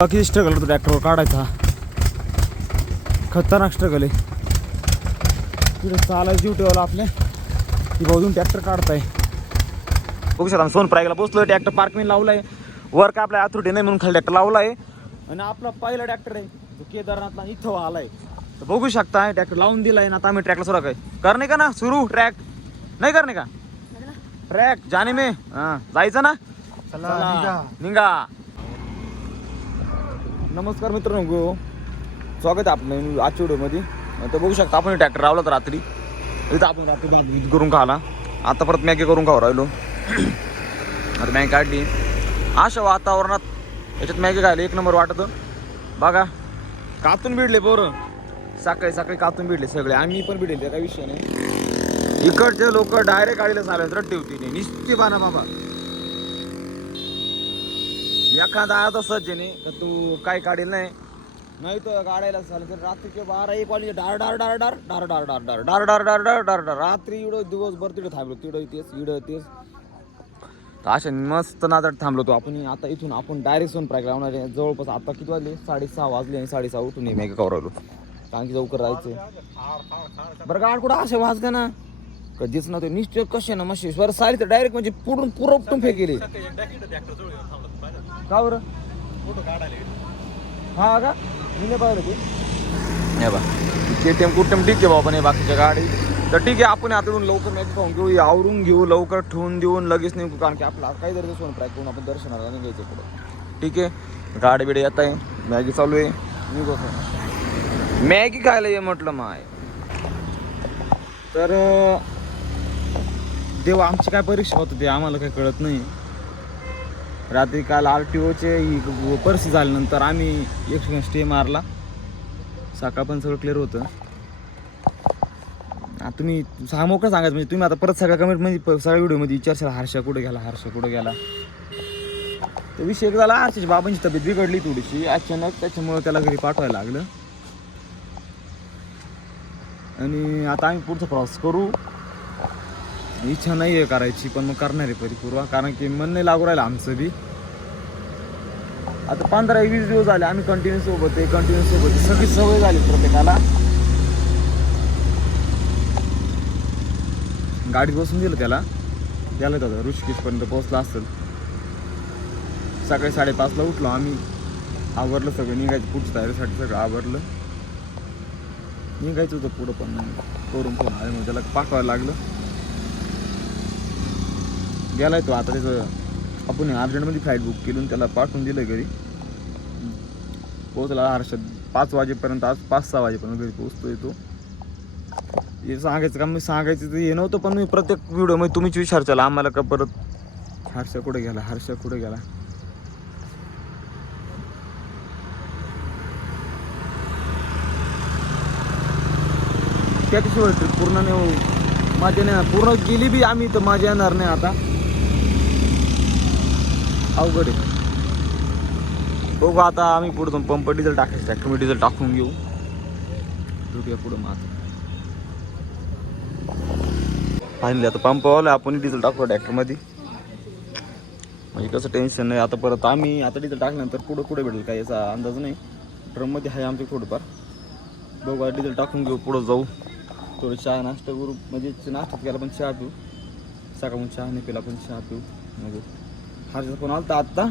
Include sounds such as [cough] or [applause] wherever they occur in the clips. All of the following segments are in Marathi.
बाकी स्ट्रगल होतो ट्रॅक्टरवर काढायचा. खतरनाक स्ट्रगल आहे. तिथे चालायला जीव आपल्या ती बाजून ट्रॅक्टर काढताय. बघू शकता सोन प्रायगला पोचलो ट्रॅक्टर पार्किंग लावलाय. वर का आपल्या आथुटी नाही म्हणून खाली ट्रॅक्टर लावलाय. आणि आपला पहिला ट्रॅक्टर आहे तो केदारनाथला इथं आलाय. तर बघू शकता ट्रॅक्टर लावून दिलाय ना आता आम्ही ट्रॅक्टर सुरू काय करणे का ना सुरू ट्रॅक नाही करणे का? ट्रॅक जाणे मे. हा जायचं ना? चला, निघा. नमस्कार मित्रांनो स्वागत आहे आपण आजच्या व्हिडिओमध्ये. तर बघू शकता आपण ट्रॅक्टर लावला तर रात्री. इथं आपण रात्री भात बीत करून खाला आता परत मॅगी करून खाऊ राहिलो. [clears throat] आता मॅगी काढली. अशा वातावरणात याच्यात मॅगी खायला एक नंबर वाटतं. बघा कातून भिडले पोरं. सकाळी सकाळी कातून भिडले सगळे. आम्ही पण भिडले काही विषय नाही. इकडचे लोक डायरेक्ट गाडीला चालत रट्टी होती. निश्चित बाना बाबा. एखादा आला सज्ज नाही तर तू काय काढेल नाही नाही तर काढायला झालं तर रात्रीचे बारा एक वाजले डार डार डार डार डार डार डार डार डार डार डार डार डार डार रात्री इडं दिवसभर तिथं थांबलो तिडं तेच इडं तेच तर अशा मस्त नादात थांबलो तो आपण आता इथून आपण डायरेक्ट सोन प्राईक लावणार आहे जवळपास आता किती वाजले साडेसहा वाजले आणि साडेसहा उठून मी मेगा कवर आलो कारण की लवकर जायचं बरं गाड कुठं असे वाजले ना कधीच नव्हते निश्चय कसे ना मशी बरं सारी तर डायरेक्ट म्हणजे पुढून पुरं फेकेले फेकेली का बरं? हा का? मी नाही पाहिलं ते. हे बा के टी एम ठीक आहे बाबा नाही बाकीच्या गाडी. तर ठीक आहे आपण आता इथून लवकर मॅच खाऊन घेऊ आवरून घेऊ लवकर ठेवून देऊन लगेच निघू कारण की आपला काही जरी सोन ट्रॅक करून आपण दर्शनाला निघायचं पुढे. ठीक आहे गाडी बिडी येत आहे मॅगी चालू आहे. निघू मॅगी खायला ये म्हटलं माय. तर देवा आमची काय परीक्षा होत ते आम्हाला काही कळत नाही. रात्री काल आर टी ओचे परिस्थिती झाल्यानंतर आम्ही एक स्टे मारला. सकाळ पण सगळं क्लिअर होतं. तुम्ही सहा मोकळं सांगायचं म्हणजे तुम्ही आता परत सगळ्या कमेंट म्हणजे सगळ्या व्हिडिओमध्ये विचारशाल हर्षा कुठे गेला हर्षा कुठे गेला? तर विषय एक झाला हर्षाची बाबांची तब्येत बिघडली थोडीशी अचानक त्याच्यामुळे त्याला घरी पाठवायला लागलं. आणि आता आम्ही पुढचा प्रवास करू. इच्छा नाही आहे करायची पण मग करणार आहे परिपूर्वा. कारण की मन नाही लागू राहिलं आमचं बी. आता पंधरा वीस दिवस झाले आम्ही कंटिन्यू सोबत आहे कंटिन्यू सोबत आहे. सगळी सवय झाली प्रत्येकाला. गाडीत बसून दिलं त्याला. त्याला दादा ऋषिकेशपर्यंत पोहोचला असेल. सकाळी साडेपाचला उठलो आम्ही. आवरलं सगळं निघायचं पुढच्या तयारीसाठी सगळं आवरलं. निघायचं होतं पुढं पण करून फोन आले मग त्याला पाठवायला लागलं. गेलाय तो. आता त्याचं आपण अर्जंटमध्ये फ्लाईट बुक केली त्याला पाठवून दिलं घरी. पोहोचला हर्षद पाच वाजेपर्यंत आज पाच सहा वाजेपर्यंत घरी पोहोचतोय तो. हे सांगायचं का? मी सांगायचं तर हे नव्हतं पण मी प्रत्येक व्हिडिओमध्ये तुम्हीच विचारचाल आम्हाला का परत? हर्षा कुठे गेला? हर्षा कुठे गेला? त्याच्याशिवाय ट्रिप पूर्ण नाही माझ्या नाही पूर्ण गेली बी आम्ही तर माझ्या येणार नाही आता. अवघड आहे. बघू आता आम्ही पुढे जाऊन पंप डिझेल टाकायचं ट्रॅक्टर डिझेल टाकून घेऊ. रुपया पुढं मग. फायनली आता पंप आला आपण डिझेल टाकू ट्रॅक्टरमध्ये. म्हणजे कसं टेन्शन नाही. आता परत आम्ही आता डिझेल टाकल्यानंतर पुढं कुठे भेटेल काय याचा अंदाज नाही. ड्रममध्ये आहे आमचे थोडंफार. बघू आता डिझेल टाकून घेऊ पुढं जाऊ. थोडं चहा नाश्ता करू. म्हणजे नाश्ता केला पण चहा पिऊ. सकाळून चहा नाही पिला पण चहा पिऊ. मग हर्षद फोन आला. आत्ता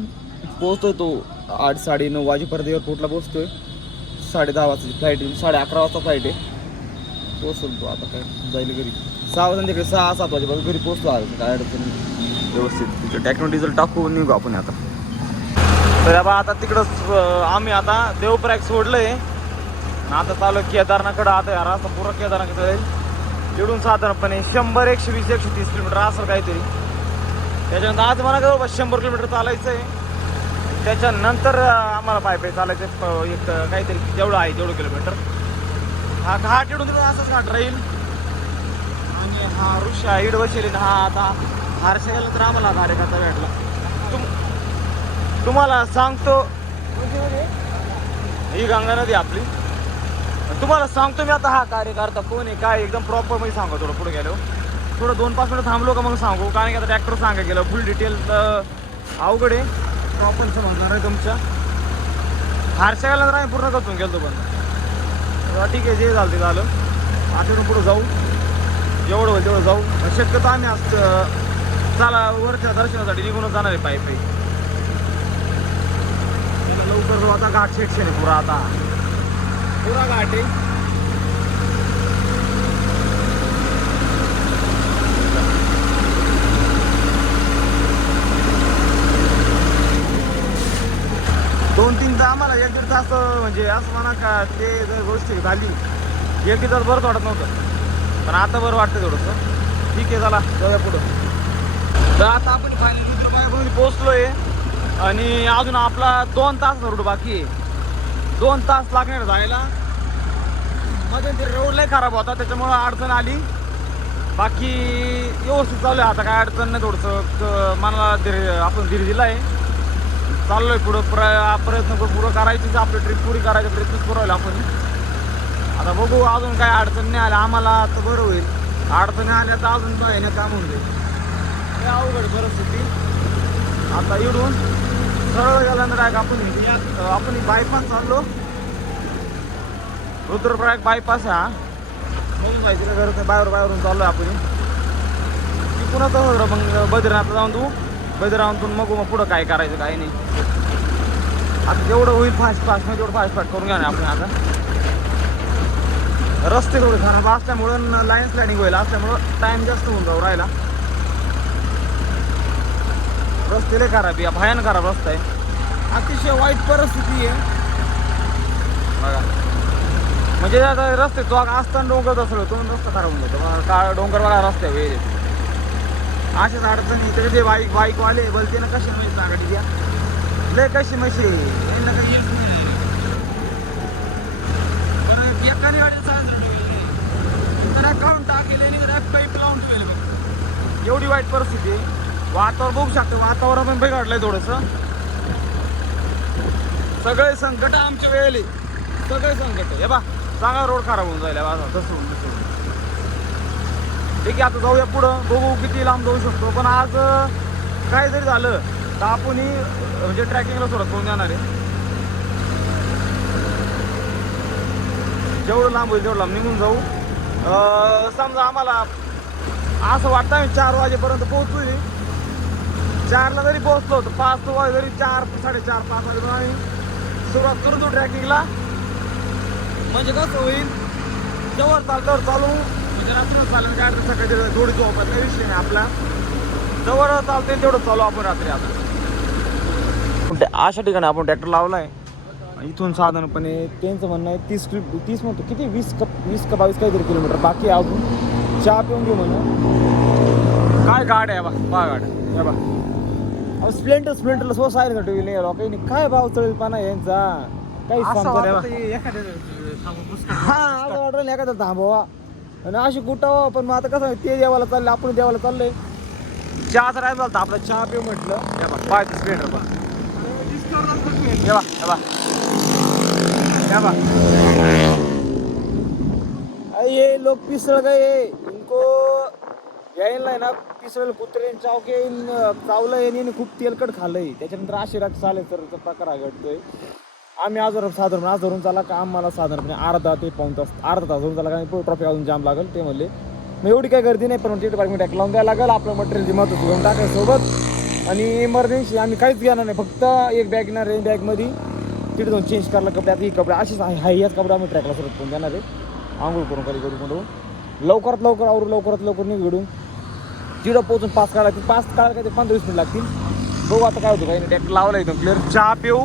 पोहोचतोय तो आठ साडे नऊ वाजेपर्यंत एअरपोर्टला पोहोचतोय. साडे दहा वाजताची फ्लाईट आहे. साडे अकरा वाजता फ्लाईट आहे. पोहोचल तो आता काय जाईल घरी. सहा वाजता तिकडे सहा सात वाजेपर्यंत घरी पोहोचतो आज. काय अडचण व्यवस्थित. तिथं टॅक्नो डिझेल टाकून निघू आपण आता. तर या बा आता तिकडं आम्ही आता देवप्रयाग सोडलंय. आहे आता चालू केदारनाकडं आता या रास्ता पुरा केदारनाकडे जाईल तिकडून साधारणपणे शंभर एकशे वीस एकशे तीस किलोमीटर असेल काहीतरी. त्याच्यानंतर आज मला जवळपास शंभर किलोमीटर चालायचं आहे त्याच्यानंतर आम्हाला पाय पाय चालायचं आहे एक काहीतरी जेवढं आहे तेवढं किलोमीटर. हा घाट इडून तिकडून असाच घाट राहील आणि हा ऋषा इड बसेल हा आता हारशे गेला तर आम्हाला कार्यकर्ता भेटला. तुम तुम्हाला सांगतो. ही गंगा नदी आपली. तुम्हाला सांगतो मी आता हा कार्यकर्ता कोण आहे काय एकदम प्रॉपर मी सांगतो थोडं पुढे गेलो थोडं दोन पाच मिनिटं थांबलो का मग सांगू? कारण की आता ट्रॅक्टर सांगा गेलं. फुल डिटेल अवघड आहे. प्रॉपर समजणार आहे तुमच्या. हारशाला तर आम्ही पूर्ण करतो गेलो पण. ठीक आहे जे झालं ते झालं. आठवडून पुढे जाऊ. जेवढं होईल तेवढं जाऊ. शक्यतो आम्ही असं चला वरच्या दर्शनासाठी निघूनच जाणार आहे पायी पायी लवकर जाऊ. आता घाट सेक्शन आहे पुरा आता. पुरा घाट आहे दोन तीन तास असं एक तास म्हणजे असं म्हणा का ते जर गोष्टी झाली एक दिवस बरंच वाटत नव्हतं. पण आता बरं वाटतं थोडंसं. ठीक आहे चला जाऊया पुढं. तर आता आपण फायनली पोहोचलो पोहोचलोय. आणि अजून आपला दोन तास रोड बाकी आहे. दोन तास लागणार जायला. मध्ये ते रोड लय खराब होता त्याच्यामुळं अडचण आली. बाकी व्यवस्थित चालू आहे आता काय अडचण नाही थोडंसं. मनाला धीर आपण धीर दिला आहे चाललोय पुढं प्र प्रयत्न करू पुढं करायचीच आपली ट्रिप पुरी करायचा प्रयत्न करू आपण. आता बघू अजून काय अडचण नाही आल्या आम्हाला तर बरं होईल. अडचणी आल्या तर अजून काय नाही काम होऊन जाईल. अवघड परिस्थिती. आता इडून सरळ गेल्यानंतर आहे आपण आपण बायपास चाललो रुद्रप्रयाग बायपास हा. बघून माहिती काय गरज नाही बाहेर बाहेरून चाललोय आपण. तिकडूनच होतं मग बद्रीनाथला जाऊन तू बद्रीनाथून मग मग पुढं काय करायचं काय नाही. आता जेवढं होईल फास्ट फास्ट म्हणजे तेवढं फास्ट फास्ट करून घ्या ना आपण आता. रस्ते थोडे खराब असल्यामुळं लाईन स्लायडिंग होईल असल्यामुळं टाइम जास्त होऊन जाऊ राहिला. रस्ते लय खराब आहे भयान खराब रस्ता आहे. अतिशय वाईट परिस्थिती आहे. बघा. म्हणजे आता रस्ते तो असताना डोंगर असलो तो रस्ता खराब होऊन जातो. का डोंगर बघा रस्ते वेळ अशाच अडचणी इकडे ते बाईक बाईकवाले बोलते ना कशी म्हशी नागाडी द्या. लय कशी म्हशी यांना काही येत नाही. बरं, एकाने गाडी चालत नाही. तर account टाकेल आणि जरा लावून ठेवले बघ. एवढी वाईट परिस्थिती आहे. वातावरण बघू शकतो. वातावरण पण बिघडलंय थोडंसं. सगळे संकट आमच्या वेळेले. सगळे संकट. हे बा चांगला रोड खराब होऊन जाईल बा तसं होऊन तसं ठीक आहे आता जाऊया पुढं. बघू किती लांब जाऊ शकतो. पण आज काय जरी झालं तर आपण म्हणजे ट्रॅकिंगला सुरुवात करून जाणार आहे. जेवढं लांब होईल तेवढं लांब निघून जाऊ. समजा आम्हाला असं वाटतं आम्ही चार वाजेपर्यंत पोहोचू चारला जरी पोहोचलो तर पाच वाजे जरी चार साडेचार पाच वाजेपर्यंत आम्ही सुरुवात करू तो ट्रॅकिंगला. म्हणजे कसं होईल? जवळ चालतं चालू. म्हणजे रात्री चालेल काय अडचण सकाळी थोडी झोपत काही विषय नाही आपला. जवळ चालते तेवढं चालू आपण रात्री आता. अशा ठिकाणी आपण ट्रॅक्टर लावलाय. इथून साधारणपणे त्यांचं म्हणणं आहे तीस किलो तीस म्हणतो किती? वीस का वीस का बावीस काहीतरी किलोमीटर. बाकी अजून. चहा पिऊन घेऊ म्हणून काय गाड आहे बा बा गाड हे बा. स्प्लेंडर स्प्लेंडरला सो सायलेंट ठेवली लोकांनी काय भाव चळेल पाना यांचा? काही रे बा. हा असं वाटलं एखादा थांबवा. आणि अशी गुटावं पण मग आता कसं ते देवाला चाललं आपण देवाला चाललंय. चहाचा राय झाला आपला चहा पिऊ म्हटलं. हे बा, पाय स्प्लेंडर बा हे हे ये लोग पिसळ गए इनको यायला ना पिसळ कुत्रे चावके चावलं यांनी खूप तेलकट खाल्लंय. त्याच्यानंतर आशीर्वाद चालेल तर प्रकार घडतोय. आम्ही आज साधारण आज धरून चाला का आम्हाला साधारणपणे अर्धा ते पाऊन तास अर्धा तास धरून चाला का ट्रॉफिक अजून जाम लागेल ते म्हणले. मग एवढी काय गर्दी नाही पण तिथे पार्किंग टॅक लावून द्यायला लागेल. आपलं मटेरियल जे महत्त्वाचं घेऊन टाकायला सोबत. आणि इमर्जन्सी आम्ही काहीच घेणार नाही फक्त एक बॅग येणार आहे बॅगमध्ये तिथे जाऊन चेंज करायला कपडे आता ही कपडे अशीच आहे हाय याच कपडे आम्ही ट्रॅकला सोबत पण देणार आहे. आंघोळ करून कधी करून करून. लवकरात लवकर आवरू लवकरात लवकर निघडून तिथं पोहोचून पाच काढा लागतील पाच काढायला काय ते पंधरा वीस मिनिट लागतील. बघू आता काय होतं काही नाही टॅक लावला एकदम क्लिअर चहा पिऊ.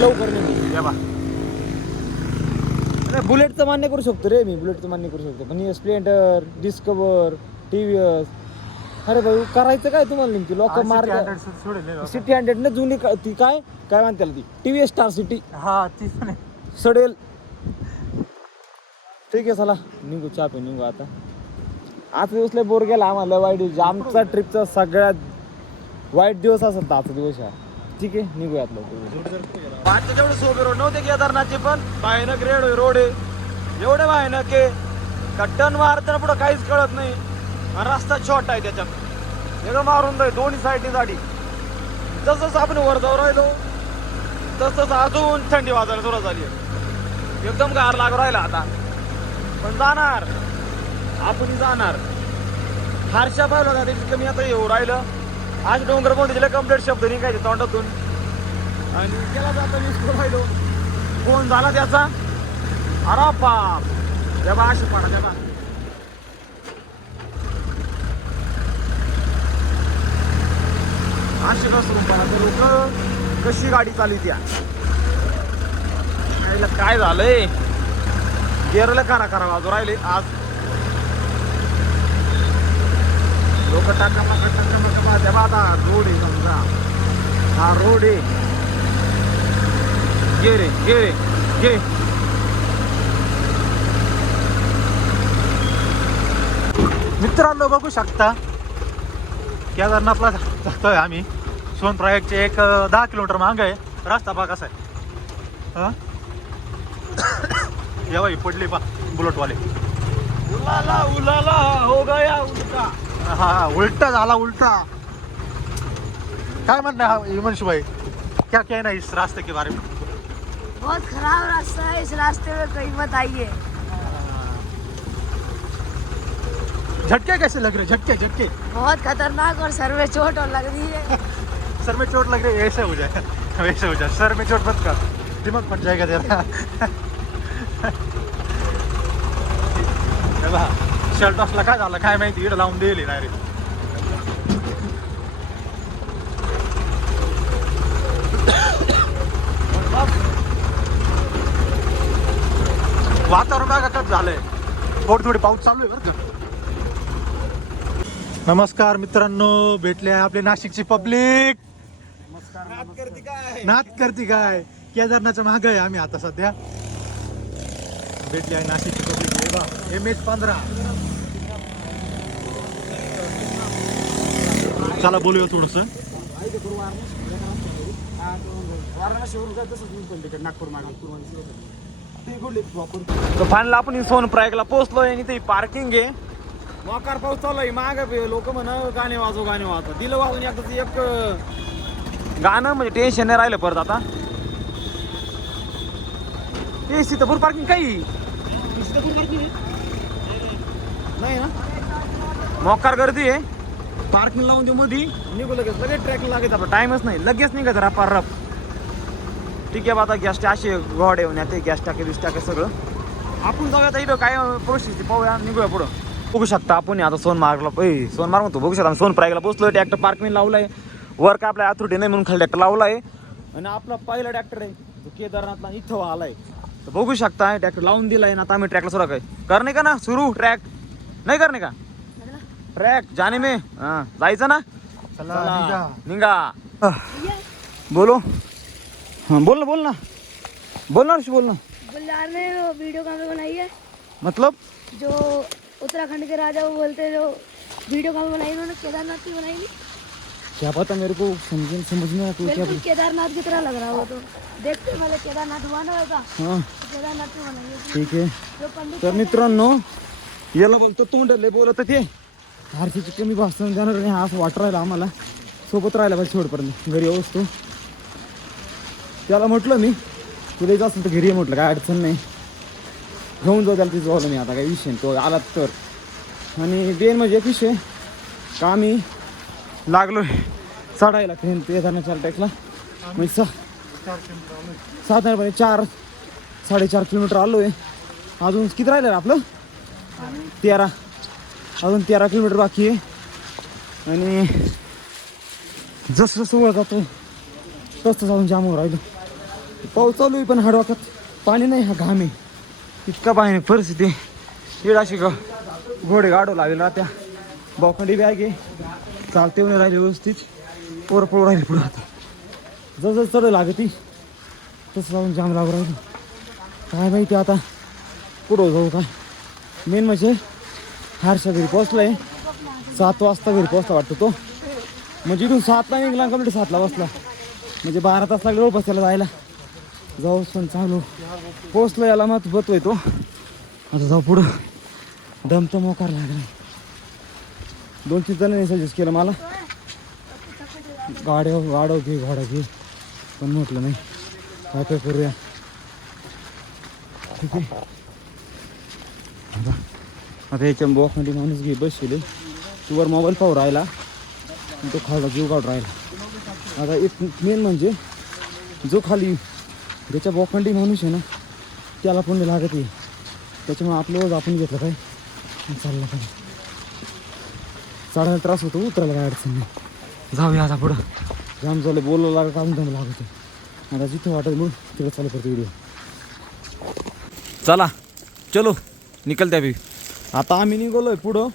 लवकर निघू. या बा. नाही बुलेटचं मान्य करू शकतो रे मी बुलेटचं मान्य करू शकतो. पण Splendor Discover T V S अरे भाऊ करायचं काय तुम्हाला नेमकी? लोक मार्ग सिटी हंड्रेड ना जुनी का- ती काय? काय म्हणते त्याला ती? T V S Star City हा ती पण आहे. सडेल. ठीक आहे चला. निघू चहा पे निघू आता. आज दिवस लय बोर गेला आम्हाला. वाईट दिवस. आमचा ट्रिपचा सगळ्यात वाईट दिवस असत आजचा दिवस हा ठीक आहे निघूयात लवकर. वाटते तेवढे सोबे रोड नव्हते केदारनाथचे पण भयानक रेड रोड. आहे एवढे भयानक आहे. कट्टन मारताना पुढं काहीच कळत नाही. आणि रस्ता छोटा आहे त्याच्यात. वेगळं मारून जाईल दोन्ही साईडनी गाडी जसं आपण वर जाऊ राहिलो तसंच अजून थंडी वाजायला सुरुवात झाली आहे. एकदम गार लागू राहिला आता. पण जाणार. आपण जाणार. फारशा पाहिलं का त्याची कमी आता येऊ राहिलं. आज डोंगर पण तिला कंप्लीट शब्द निघायचे तोंडातून. आणि केला जाता मी स्कूल फायदो फोन झाला त्याचा. अरे बाप. तेव्हा अशी पाडा तेव्हा अशी कसं पाडा लोक कशी गाडी चालली त्या काय झालंय? गेरला करा करा वाजू राहिले आज. लोक टाका मका टाका मका आता रोड आहे समजा. हा रोड. आहे गे रे गे रे घे मित्रांनो बघू शकता. केदारनाथला जातोय आम्ही. सोनप्रयागचे एक दहा किलोमीटर माग आहे. रस्ता पा कसा आहे. हा? [coughs] येवा ही पडली पा बुलटवाले. उलाला उलाला हो गया. हा उलटा झाला उलटा. काय म्हणणं हा हिमांशुभाई क्या कहना है इस रास्ते के बारे में? बहुत खराब रास्ता है इस रास्ते में कहीं मत आइए। झटके कैसे लग रहे? झटके झटके। बहुत खतरनाक और सर में चोट और लग रही है। सर में चोट लग रही है ऐसे हो जाए वैसे हो जाए। सर में चोट मत कर दिमाग फट जाएगा तेरा। [laughs] शर्ट असला काय झालं? काय माहिती? इकडे लावून दिली डायरेक्ट वातावरण बघा कसं झालंय. थोडी थोडी पाऊस चालू आहे बरं का. नमस्कार मित्रांनो भेटले आहे आपले नाशिकची पब्लिक. नात करते काय? केदारनाथच्या माग आहे आम्ही आता सध्या. भेटली आहे नाशिकची पब्लिक. एम एच पंधरा. चला बोलूया थोडस. फायनल आपण सोन प्रयागला पोहोचलोय आणि ते पार्किंग आहे. मोकार पाऊस चालू आहे. माग लोक म्हण गाणे वाजव गाणे वाजव. दिलं वाजून एकदाच एक गाणं म्हणजे टेन्शन नाही राहिलं परत आता. ए सीतापूर पार्किंग काही. सीतापूर पार्किंग नाही ना? मोकार गर्दी आहे. पार्किंग लावून देऊ मध्ये निघू लगेच. लगेच ट्रॅक लागेल आपला. टाइमच नाही. लगेच निघं जरा पार रप ठीक आहे बा आता गॅस असे गॉड येऊन ते गॅस टाके बिस टाके सगळं. आपण जाऊया इथं काय प्रोसेस पाहूया निघूया पुढं. बघू शकता आपण आता सोनमार्गला ए सोनमार्ग म्हणतो बघू शकता सोनप्राईगला पोहोचलो ट्रॅक्टर पार्किंग लावलाय. वर काय आपल्या अथॉरिटी नाही म्हणून खाली ट्रॅक्टर लावलाय. आणि आपला पहिला ट्रॅक्टर आहे तो केदारनाथला इथं आलाय. तर बघू शकता ट्रॅक्टर लावून दिलाय ना आता आम्ही ट्रॅकला सुरू काय करणे का ना? सुरू ट्रॅक नाही करणे का? ट्रॅक जाने में। हा जायचं ना? चला, निघा बोलो हाँ बोल। ना बोल ना बोल ना ऋषि बोल ना बुल्लार ने वीडियो कहाँ पे बनाई है? मतलब? जो उत्तराखंड के राजा वो बोलते हैं, जो वीडियो कहाँ पे बनाई उन्होंने केदारनाथ की बनाई नहीं क्या पता मेरे को समझ समझ में आया तू क्या केदारनाथ की तरह लग रहा हो तो। देखते हैं पहले केदारनाथ हुआ ना वैसा। हाँ। केदारनाथ की बनाई है। ठीक आहे पंडित तर मित्रांनो याला बोलतो तोंडले बोलत ते फारशीची कमी भाषण जाणार नाही हा असं वाटत राहिलं आम्हाला. सोबत राहिला पाहिजे शेवटपर्यंत. घरी येऊ असतो त्याला म्हटलं मी तुला येत असेल तर घरी ये म्हटलं. काय अडचण नाही. घेऊन जाऊ त्याला तिथं झालं मी आता काही विषय नाही. तो आलात तर. आणि बेन म्हणजे एक विषय का आम्ही लागलो चढायला ट्रेन ते चार टॅक्सला म्हणजे सा साधारणपणे चार साडेचार किलोमीटर आलो आहे अजून किती राहिलं आपलं? तेरा. अजून तेरा किलोमीटर बाकी आहे. आणि जसं जसं वर जातो तसं जाऊन जाम राहिलो. पाऊस चालू आहे पण हाडवाक्यात पाणी नाही हा घाम आहे. इतका पाणी परिस्थिती येड अशी ग घोडे गाडो लागलेला त्या बोखंडी बॅग आहे. चालते म्हणून राहिले व्यवस्थित. पोरं पोरं राहिले पुढं आता. जसं चढ लागते तसं जाऊन जाम लागू राहिलो. काय माहिती आता पुढं जाऊ काय? मेन म्हणजे हारशा घरी पोहोचलाय. सात वाजता घरी पोहोचला वाटतो तो. म्हणजे इथून सातला निघला कंप्लीट सातला बसला. म्हणजे बारा तास लागले हो जवळपास त्याला जायला. जाऊ पण चालू. पोचलो याला मग बतोय तो. आता जाऊ पुढं. दम तर मोकार लागला. दोन तीन जणांनी सजेस्ट केलं मला. गाड्या गाडव घे घोडा घे. पण म्हटलं नाही. काय काय करूया. ठीक आहे. आता याच्या बॉक्समध्ये माणूस घे बसले तुवर मोबाईल पाहू राहिला. तो खाला जीव काढून राहिला. आता एक मेन म्हणजे जो खाली ज्याच्या बॉखंडी माणूस आहे ना त्याला पण लागत आहे त्याच्यामुळे आपलं आपण घेतलं काय? चाललं काय? चढायला त्रास होतो उतरायला काय अडचण नाही. जाऊया आता पुढं. जाम झालं बोलायला लागत काम दम लागत. आता जिथं वाटत मग तिकडे चालू करतो व्हिडिओ चला चलो. निकलते बी आता आम्ही निघालोय पुढं.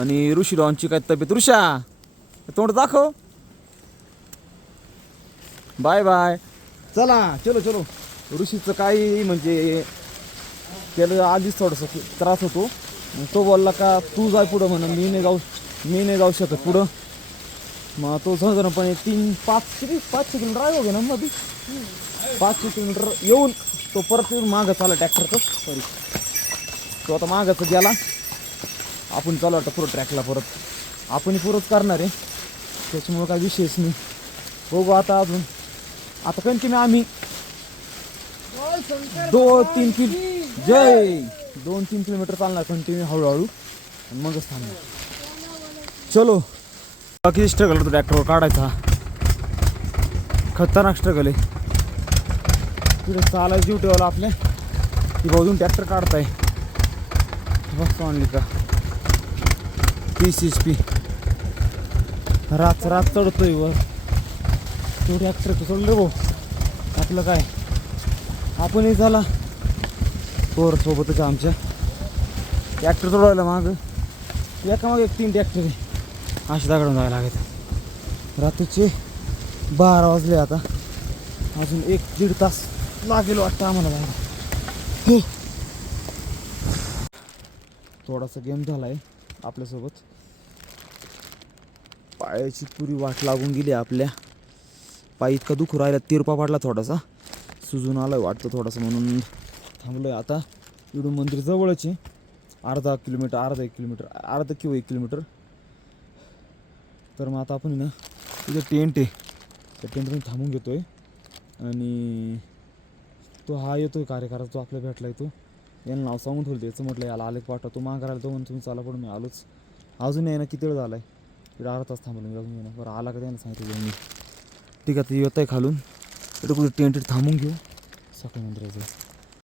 आणि ऋषी रॉनची काय तब्येत? ऋषा तोंड दाखव. Bye bye. चला चलो चलो. ऋषीचं काही म्हणजे त्याला आधीच थोडंसं त्रास होतो. तो बोलला का तू जाय पुढं म्हणा मी नाही जाऊ मी नाही जाऊ शकत पुढं. मग तो साधारणपणे तीन पाचशे किती? पाचशे किलोमीटर आहे हो ना मध्ये पाचशे किलोमीटर येऊन तो परत येऊन मागं चाला ट्रॅक्टरचं सॉरी तो आता मागाच गेला. आपण चालू वाटतं पुरं ट्रॅकला परत. आपण पुरंच करणार आहे. त्याच्यामुळं काय विशेष नाही. बघू आता अजून. आता कंटिन्यू आम्ही. दोन तीन किल जय! दोन तीन किलोमीटर चालणार कंटिन्यू हळूहळू. आणि मगच थांबणार. चलो. बाकी स्ट्रगल होतो ट्रॅक्टरवर काढायचा. खतरनाक स्ट्रगल आहे. तिथे चालायचं जीव ठेवला आपल्या की बाजून ट्रॅक्टर काढताय. बघतो आणली का तीस एच पी रात रात चढतोय वर. तो ट्रॅक्टर सोडलं भाऊ. आपलं काय? आपणही झाला. पोर सोबतच आमच्या. ट्रॅक्टर चढवायला माग. एका मागे एक तीन ट्रॅक्टर आहे. अशी दगडून जायला लागत रात्रीचे बारा वाजले आता. अजून एक दीड तास लागेल वाटतं आम्हाला जायला हो. थोडासा गेम झाला आहे आपल्यासोबत. पायाची पुरी वाट लागून गेली आपल्या. पाय इतका दुखू राहिला तिरपा पडला थोडासा. सुजून आला वाटतं थोडासा म्हणून. थांबलो आहे आता. इडून मंदिर जवळच आहे. अर्धा किलोमीटर अर्धा एक किलोमीटर अर्धा किंवा एक किलोमीटर. तर मग आता आपण ना तिथे टेंट आहे. त्या टेंटमध्ये थांबून घेतो आहे आणि तो हा येतो आहे कार्यकारात तो आपल्या भेटला येतो. यांना नाव सांगून ठेवलं त्याचं म्हटलं याला आले पाठवा. तुम्हाला माग तो म्हणून तुम्ही चाला पण मी आलोच. अजून आहे ना किती वेळ झाला आहे इकडे अर्धा तास थांबलो मी अजून बरं आला का त्यानं सांगितलं मी ठीक आहे ते येत आहे खालून. इकडे कुठे टेंट थांबून घेऊ. सकाळी मंदिराचं